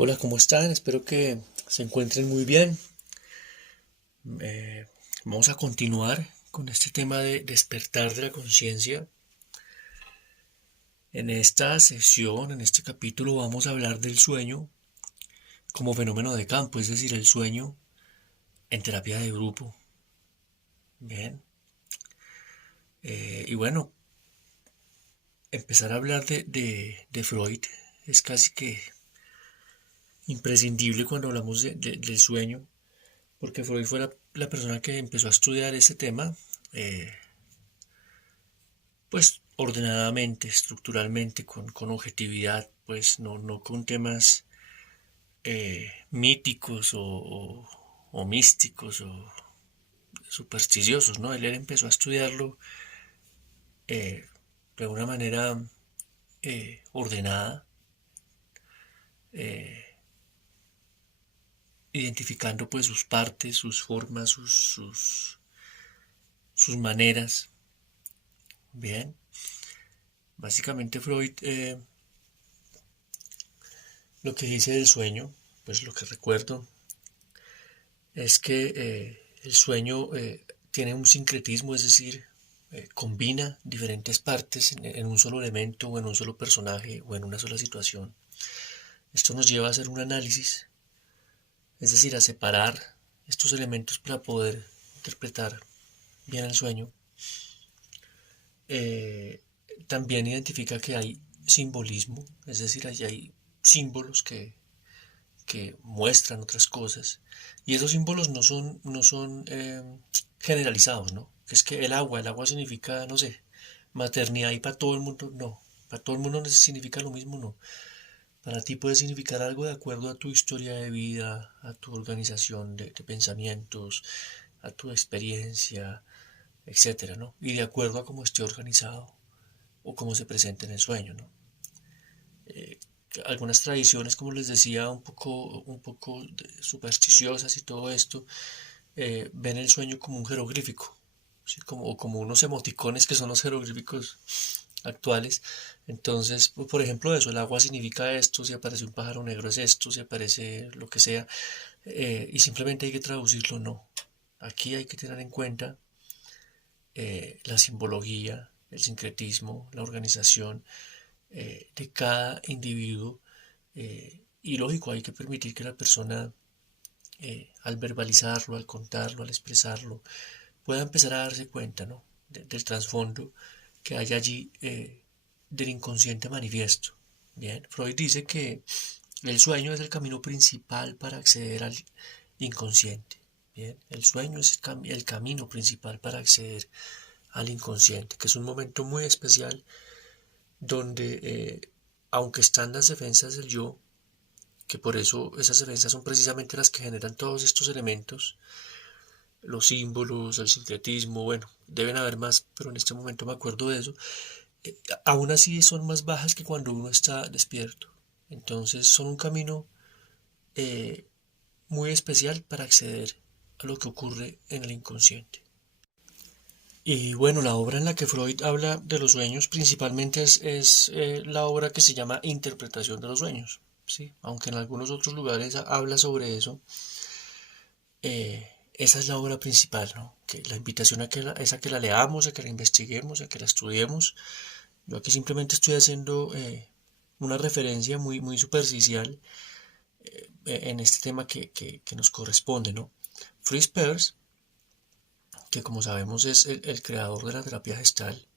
Hola, ¿cómo están? Espero que se encuentren muy bien. Eh, Vamos a continuar con este tema de despertar de la conciencia. En esta sesión, en este capítulo, vamos a hablar del sueño como fenómeno de campo, es decir, el sueño en terapia de grupo. Bien. Y bueno, empezar a hablar de Freud es casi que imprescindible cuando hablamos del sueño, porque Freud fue la persona que empezó a estudiar ese tema. eh, pues ordenadamente, estructuralmente, con objetividad, pues no con temas míticos o místicos o supersticiosos, ¿no? Él empezó a estudiarlo eh, de una manera ordenada, eh, identificando pues sus partes, sus formas, sus maneras. Bien, básicamente Freud lo que dice del sueño, pues lo que recuerdo es que el sueño tiene un sincretismo, es decir, combina diferentes partes en un solo elemento o en un solo personaje o en una sola situación. Esto nos lleva a hacer un análisis, es decir, a separar estos elementos para poder interpretar bien el sueño. Eh, También identifica que hay simbolismo, es decir, hay símbolos que muestran otras cosas. Y esos símbolos no son generalizados, ¿no? Que es que el agua significa, no sé, maternidad y para todo el mundo, no. Para todo el mundo no significa lo mismo, no. Para ti puede significar algo de acuerdo a tu historia de vida, a tu organización de pensamientos, a tu experiencia, etcétera, ¿no? Y de acuerdo a cómo esté organizado o cómo se presente en el sueño, ¿no? Eh, Algunas tradiciones, como les decía, un poco supersticiosas y todo esto, ven el sueño como un jeroglífico, ¿sí? Como unos emoticones que son los jeroglíficos actuales. Entonces, por ejemplo, eso, el agua significa esto, si aparece un pájaro negro es esto, si aparece lo que sea, y simplemente hay que traducirlo, no. Aquí hay que tener en cuenta la simbología, el sincretismo, la organización de cada individuo. Y lógico, hay que permitir que la persona, al verbalizarlo, al contarlo, al expresarlo, pueda empezar a darse cuenta, ¿no? Del trasfondo que hay allí, del inconsciente manifiesto. Bien, Freud dice que el sueño es el camino principal para acceder al inconsciente. Bien, el sueño es el camino principal para acceder al inconsciente, que es un momento muy especial donde, aunque están las defensas del yo, que por eso esas defensas son precisamente las que generan todos estos elementos, los símbolos, el sincretismo, bueno, deben haber más, pero en este momento me acuerdo de eso, aún así son más bajas que cuando uno está despierto. Entonces son un camino eh, muy especial para acceder a lo que ocurre en el inconsciente. Y bueno, la obra en la que Freud habla de los sueños principalmente es la obra que se llama Interpretación de los sueños, ¿sí? Aunque en algunos otros lugares habla sobre eso, esa es la obra principal, ¿no? Que la invitación es a que la leamos, a que la investiguemos, a que la estudiemos. Yo aquí simplemente estoy haciendo una referencia muy superficial en este tema que nos corresponde, ¿no? Fritz Perls, que como sabemos es el creador de la terapia gestal,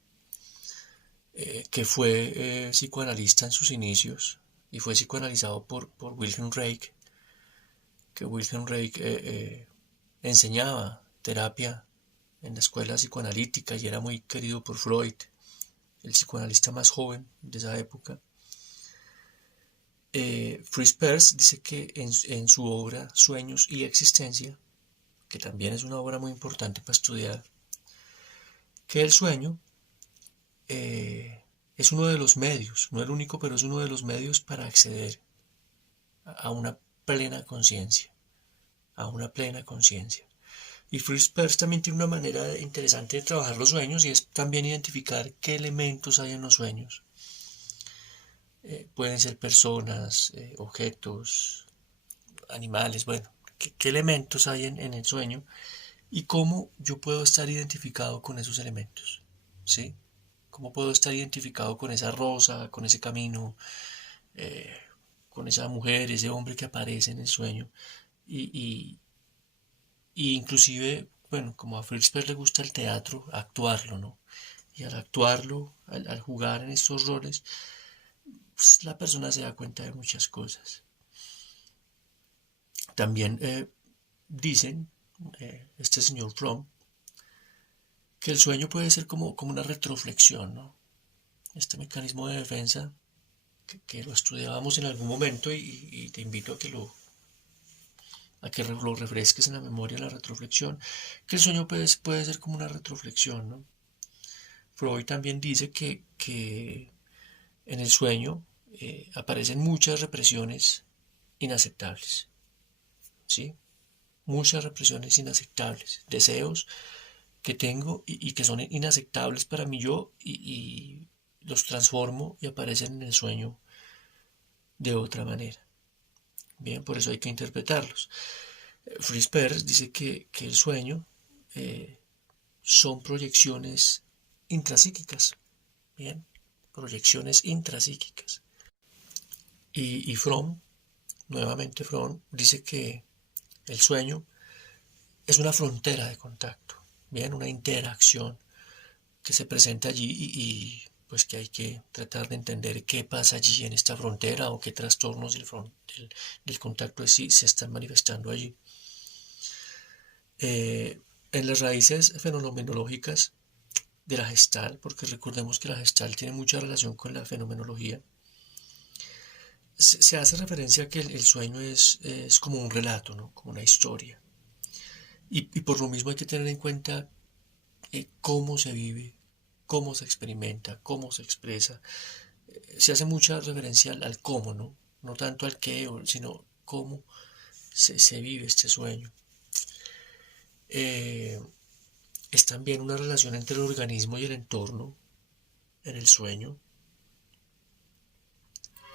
que fue psicoanalista en sus inicios y fue psicoanalizado por Wilhelm Reich, que Wilhelm Reich enseñaba terapia en la escuela psicoanalítica y era muy querido por Freud, el psicoanalista más joven de esa época. Fritz Perls dice que en su obra Sueños y Existencia, que también es una obra muy importante para estudiar, que el sueño es uno de los medios, no el único, pero es uno de los medios para acceder a una plena conciencia, a una plena conciencia. Y Fritz Perls también tiene una manera interesante de trabajar los sueños y es también identificar qué elementos hay en los sueños pueden ser personas, objetos, animales, bueno, qué elementos hay en el sueño y cómo yo puedo estar identificado con esos elementos, ¿sí? ¿Cómo puedo estar identificado con esa rosa, con ese camino, eh, con esa mujer, ese hombre que aparece en el sueño? Y inclusive, bueno, como a Fritz Perls le gusta el teatro, actuarlo, ¿no? Y al actuarlo, al jugar en estos roles, pues, la persona se da cuenta de muchas cosas. También dicen, este señor Fromm, que el sueño puede ser como una retroflexión, ¿no? Este mecanismo de defensa que lo estudiábamos en algún momento y te invito a que lo refresques en la memoria, la retroflexión, que el sueño puede ser como una retroflexión, ¿no? Freud también dice que en el sueño aparecen muchas represiones inaceptables, ¿sí? Muchas represiones inaceptables, deseos que tengo y que son inaceptables para mí yo y los transformo y aparecen en el sueño de otra manera. Bien, por eso hay que interpretarlos. Fritz Perls dice que el sueño eh, son proyecciones intrapsíquicas. Bien, proyecciones intrapsíquicas. Y Fromm, nuevamente Fromm, dice que el sueño es una frontera de contacto. Bien, una interacción que se presenta allí pues que hay que tratar de entender qué pasa allí en esta frontera o qué trastornos del contacto sí se están manifestando allí. En las raíces fenomenológicas de la Gestalt, porque recordemos que la Gestalt tiene mucha relación con la fenomenología, se hace referencia a que el sueño es como un relato, ¿no? Como una historia. Y por lo mismo hay que tener en cuenta cómo se vive, cómo se experimenta, cómo se expresa. Se hace mucha referencia al cómo, ¿no? No tanto al qué, sino cómo se vive este sueño. Eh, es también una relación entre el organismo y el entorno en el sueño,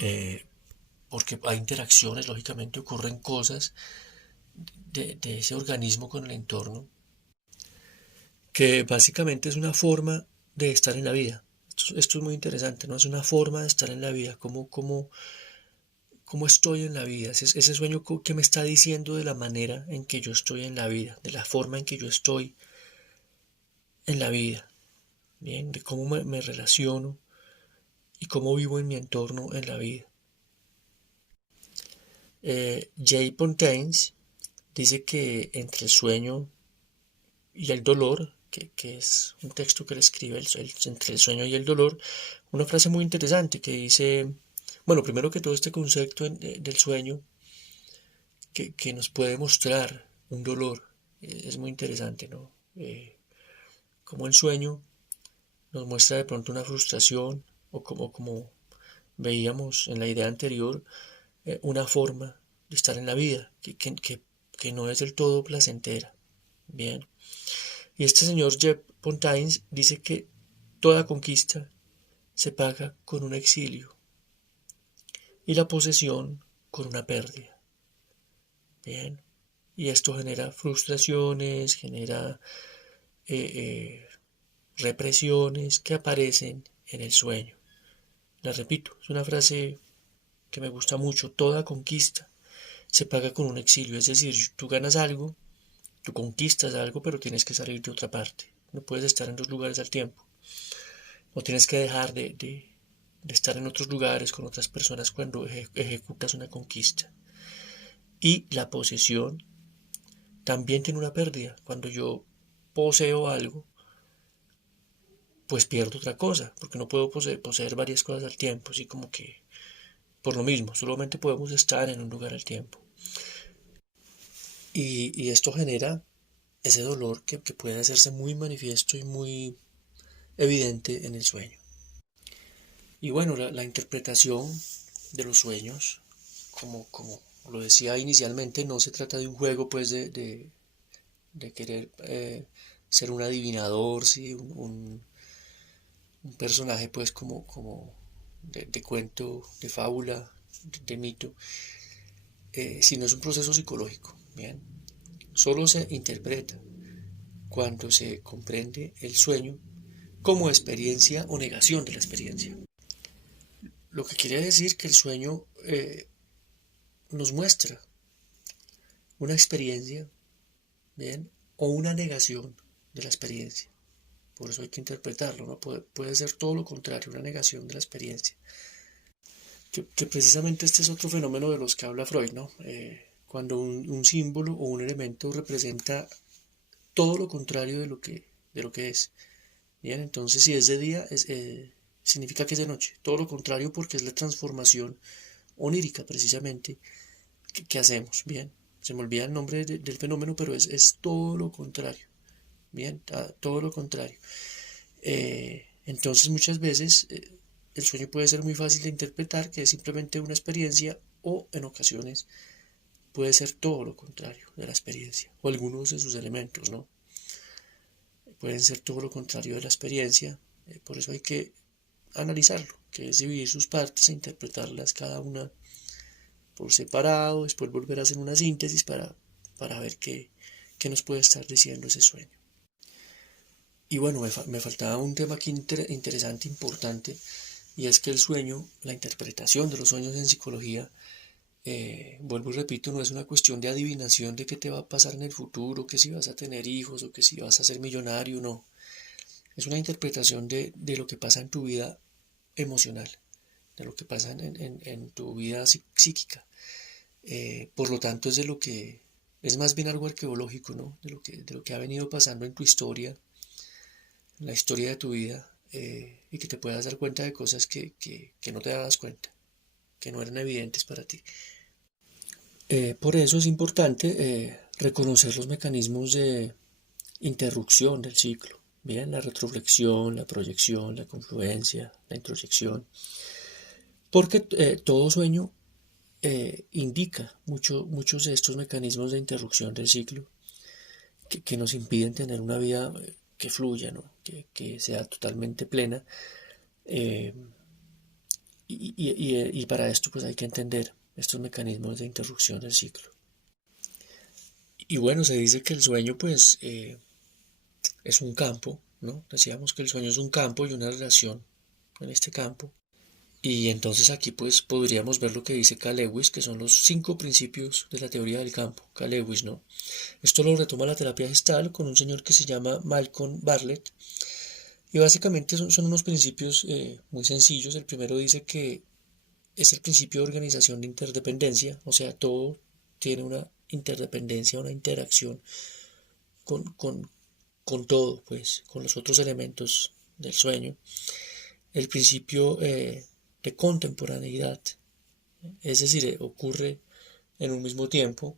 eh, porque hay interacciones, lógicamente ocurren cosas de ese organismo con el entorno, que básicamente es una forma de estar en la vida. Esto es muy interesante, ¿no? Es una forma de estar en la vida, cómo estoy en la vida, ese sueño que me está diciendo de la manera en que yo estoy en la vida, de la forma en que yo estoy en la vida, bien, de cómo me relaciono y cómo vivo en mi entorno en la vida. Jay Pontains dice que entre el sueño y el dolor, que es un texto que le escribe entre el sueño y el dolor, una frase muy interesante que dice, bueno, primero que todo este concepto del sueño que nos puede mostrar un dolor, es muy interesante, ¿no? Como el sueño nos muestra de pronto una frustración o como veíamos en la idea anterior, una forma de estar en la vida que no es del todo placentera. Bien. Y este señor Jeff Pontains dice que toda conquista se paga con un exilio y la posesión con una pérdida. Bien. Y esto genera frustraciones, genera eh, eh, represiones que aparecen en el sueño. La repito, es una frase que me gusta mucho. Toda conquista se paga con un exilio, es decir, tú ganas algo, tú conquistas algo, pero tienes que salir de otra parte. No puedes estar en dos lugares al tiempo. O tienes que dejar de estar en otros lugares con otras personas cuando ejecutas una conquista. Y la posesión también tiene una pérdida. Cuando yo poseo algo, pues pierdo otra cosa, porque no puedo poseer varias cosas al tiempo, así como que por lo mismo, solamente podemos estar en un lugar al tiempo. Y esto genera ese dolor que puede hacerse muy manifiesto y muy evidente en el sueño. Y bueno, la interpretación de los sueños, como lo decía inicialmente, no se trata de un juego pues de querer ser un adivinador, ¿sí? Un personaje pues como de cuento, de fábula, de mito, sino es un proceso psicológico. Bien, solo se interpreta cuando se comprende el sueño como experiencia o negación de la experiencia. Lo que quiere decir que el sueño nos muestra una experiencia, bien, o una negación de la experiencia. Por eso hay que interpretarlo, ¿no? Puede ser todo lo contrario, una negación de la experiencia. Que precisamente este es otro fenómeno de los que habla Freud, ¿no? Cuando un símbolo o un elemento representa todo lo contrario de lo que es. Bien, entonces si es de día, significa que es de noche. Todo lo contrario porque es la transformación onírica precisamente que hacemos. Bien, se me olvida el nombre del fenómeno, pero es todo lo contrario. Bien, todo lo contrario. Entonces muchas veces el sueño puede ser muy fácil de interpretar, que es simplemente una experiencia, o en ocasiones puede ser todo lo contrario de la experiencia, o algunos de sus elementos, ¿no? Pueden ser todo lo contrario de la experiencia, por eso hay que analizarlo, que es dividir sus partes e interpretarlas cada una por separado, después volver a hacer una síntesis para ver qué nos puede estar diciendo ese sueño. Y bueno, me faltaba un tema aquí interesante, importante, y es que el sueño, la interpretación de los sueños en psicología, vuelvo y repito, no es una cuestión de adivinación de qué te va a pasar en el futuro, que si vas a tener hijos o que si vas a ser millonario, no. Es una interpretación de lo que pasa en tu vida emocional, de lo que pasa en tu vida psíquica. Por lo tanto, es de lo que es más bien algo arqueológico, ¿no? De lo que ha venido pasando en tu historia, en la historia de tu vida, y que te puedas dar cuenta de cosas que no te dabas cuenta, que no eran evidentes para ti. Por eso es importante reconocer los mecanismos de interrupción del ciclo. Bien, la retroflexión, la proyección, la confluencia, la introyección. Porque todo sueño indica muchos de estos mecanismos de interrupción del ciclo que nos impiden tener una vida que fluya, ¿no? que sea totalmente plena. Eh, y para esto pues hay que entender estos mecanismos de interrupción del ciclo. Y bueno, se dice que el sueño pues es un campo, ¿no? Decíamos que el sueño es un campo y una relación en este campo. Y entonces aquí pues podríamos ver lo que dice Carl Lewis, que son los 5 principios de la teoría del campo. Carl Lewis, ¿no? Esto lo retoma la terapia gestal con un señor que se llama Malcolm Bartlett. Y básicamente son unos principios muy sencillos. El primero dice que es el principio de organización de interdependencia, o sea, todo tiene una interdependencia, una interacción con todo, pues, con los otros elementos del sueño. El principio de contemporaneidad, es decir, ocurre en un mismo tiempo.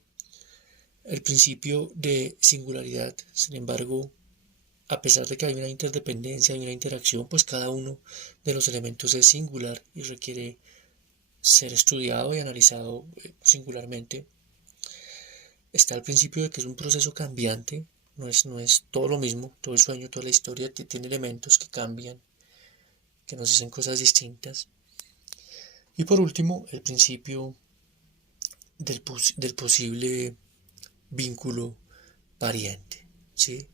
El principio de singularidad, sin embargo, a pesar de que hay una interdependencia y una interacción, pues cada uno de los elementos es singular y requiere ser estudiado y analizado singularmente. Está el principio de que es un proceso cambiante, no es todo lo mismo, todo el sueño, toda la historia tiene elementos que cambian, que nos dicen cosas distintas. Y por último, el principio del posible vínculo pariente, ¿sí?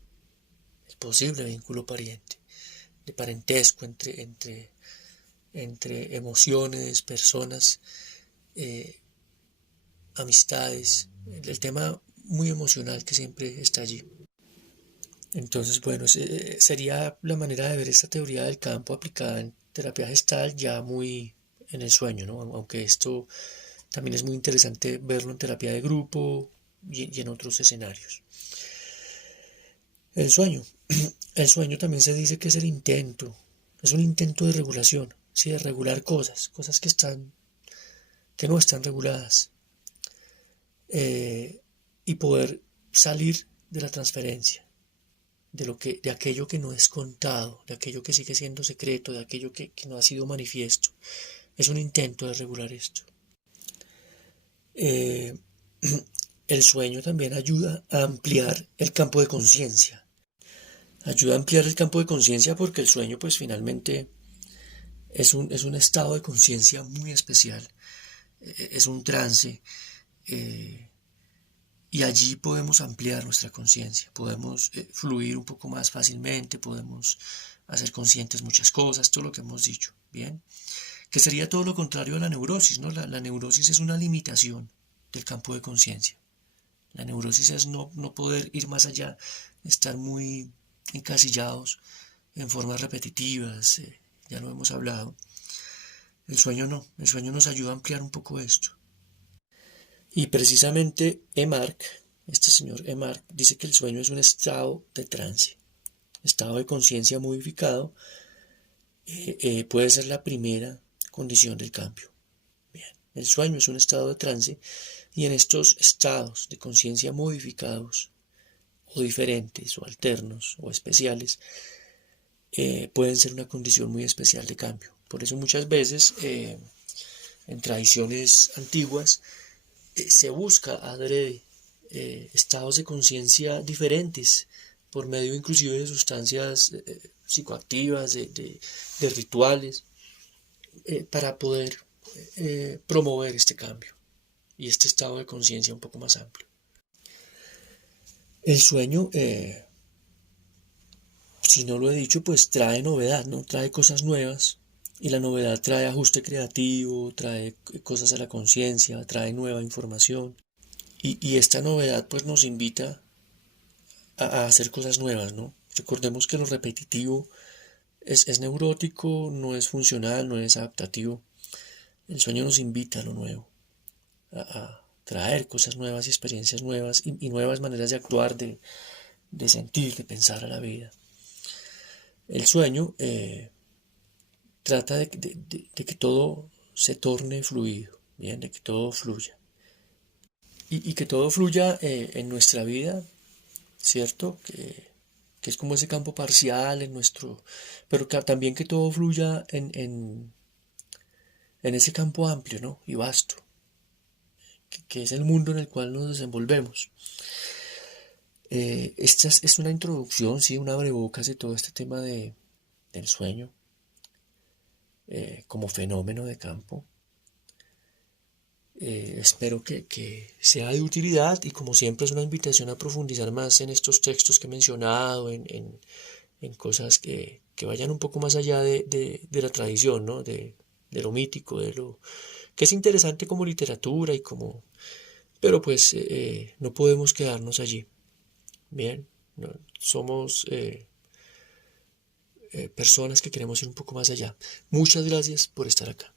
El posible vínculo pariente, de parentesco entre emociones, personas, amistades, el tema muy emocional que siempre está allí. Entonces, bueno, sería la manera de ver esta teoría del campo aplicada en terapia gestal ya muy en el sueño, ¿no? Aunque esto también es muy interesante verlo en terapia de grupo y en otros escenarios. El sueño. El sueño también se dice que es es un intento de regulación, ¿sí? De regular cosas que no están reguladas, y poder salir de la transferencia, de aquello que no es contado, de aquello que sigue siendo secreto, de aquello que no ha sido manifiesto. Es un intento de regular esto. El sueño también ayuda a ampliar el campo de conciencia. Ayuda a ampliar el campo de conciencia porque el sueño pues finalmente es un estado de conciencia muy especial, es un trance, y allí podemos ampliar nuestra conciencia, podemos fluir un poco más fácilmente, podemos hacer conscientes muchas cosas, todo lo que hemos dicho, ¿bien? Que sería todo lo contrario a la neurosis, ¿no? La neurosis es una limitación del campo de conciencia. La neurosis es no poder ir más allá, estar muy encasillados en formas repetitivas, ya lo hemos hablado. El sueño no, el sueño nos ayuda a ampliar un poco esto. Y precisamente Emark, este señor Emark, dice que el sueño es un estado de trance, estado de conciencia modificado, puede ser la primera condición del cambio. Bien, el sueño es un estado de trance y en estos estados de conciencia modificados o diferentes o alternos o especiales pueden ser una condición muy especial de cambio. Por eso muchas veces en tradiciones antiguas se busca adrede estados de conciencia diferentes por medio inclusive de sustancias psicoactivas, de rituales, para poder promover este cambio y este estado de conciencia un poco más amplio. El sueño, si no lo he dicho, pues trae novedad, ¿no? Trae cosas nuevas y la novedad trae ajuste creativo, trae cosas a la conciencia, trae nueva información y esta novedad pues nos invita a hacer cosas nuevas, ¿no? Recordemos que lo repetitivo es neurótico, no es funcional, no es adaptativo. El sueño nos invita a lo nuevo, a traer cosas nuevas y experiencias nuevas y nuevas maneras de actuar, de sentir, de pensar a la vida. El sueño trata de que todo se torne fluido, ¿bien? De que todo fluya. Y que todo fluya en nuestra vida, ¿cierto? Que es como ese campo parcial en nuestro... Pero también que todo fluya en ese campo amplio, ¿no? Y vasto, que es el mundo en el cual nos desenvolvemos. Esta es una introducción, sí, una abrebocas de todo este tema del sueño como fenómeno de campo. Espero que sea de utilidad y como siempre es una invitación a profundizar más en estos textos que he mencionado, en cosas que vayan un poco más allá de la tradición, ¿no? De lo mítico, de lo que es interesante como literatura y como... Pero pues no podemos quedarnos allí. Bien, ¿no? Somos personas que queremos ir un poco más allá. Muchas gracias por estar acá.